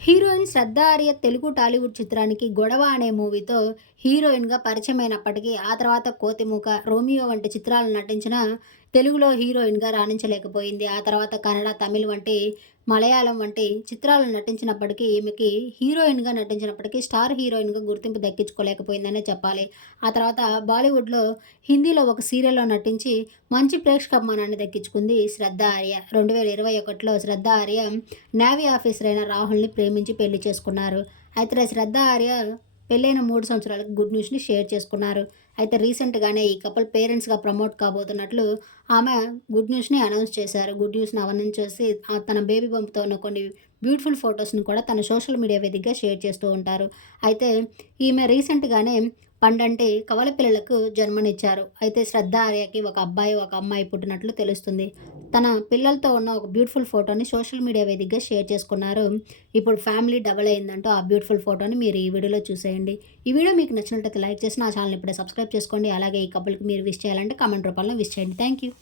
Heroine Shraddha Arya Telugu Tollywood చిత్రానికి గొడవ అనే మూవీతో హీరోయిన్గా పరిచయమైనప్పటికీ ఆ తర్వాత కోతిమూక రోమియో వంటి చిత్రాలు నటించిన తెలుగులో హీరోయిన్గా రాణించలేకపోయింది. ఆ తర్వాత కన్నడ తమిళ్ వంటి మలయాళం వంటి చిత్రాలు నటించినప్పటికీ ఈమెకి హీరోయిన్గా నటించినప్పటికీ స్టార్ హీరోయిన్గా గుర్తింపు దక్కించుకోలేకపోయిందనే చెప్పాలి. ఆ తర్వాత బాలీవుడ్లో హిందీలో ఒక సీరియల్లో నటించి మంచి ప్రేక్షకాభిమానాన్ని దక్కించుకుంది శ్రద్ధ ఆర్య. రెండు వేల ఇరవై ఒకటిలో శ్రద్ధ ఆర్య నేవీ ఆఫీసర్ అయిన రాహుల్ని ప్రేమించి పెళ్ళి చేసుకున్నారు. అయితే శ్రద్ధ ఆర్య పెళ్ళైన మూడు సంవత్సరాలకు గుడ్ న్యూస్ని షేర్ చేసుకున్నారు. అయితే రీసెంట్గానే ఈ కపుల్ పేరెంట్స్గా ప్రమోట్ కాబోతున్నట్లు ఆమె గుడ్ న్యూస్ని అనౌన్స్ చేశారు. గుడ్ న్యూస్ని అనౌన్స్ చేసి ఆ తన బేబీ బంప్తో ఉన్న కొన్ని బ్యూటిఫుల్ ఫొటోస్ని కూడా తన సోషల్ మీడియా వేదికగా షేర్ చేస్తూ ఉంటారు. అయితే ఈమె రీసెంట్గానే పండంటి కవల పిల్లలకు జన్మనిచ్చారు. అయితే శ్రద్ధ ఆర్యకి ఒక అబ్బాయి ఒక అమ్మాయి పుట్టినట్లు తెలుస్తుంది. తన పిల్లలతో ఉన్న ఒక బ్యూటిఫుల్ ఫోటోని సోషల్ మీడియా వేదికగా షేర్ చేసుకున్నారు. ఇప్పుడు ఫ్యామిలీ డబల్ అయిందంటూ ఆ బ్యూటిఫుల్ ఫోటోని మీరు ఈ వీడియోలో చూసేయండి. ఈ వీడియో మీకు నచ్చినట్లయితే లైక్ చేసి నా ఛానల్ ఇప్పుడే సబ్స్క్రైబ్ చేసుకోండి. అలాగే ఈ కపుల్కి మీరు విష్ చేయాలంటే కామెంట్ రూపంలో విష్ చేయండి. Thank you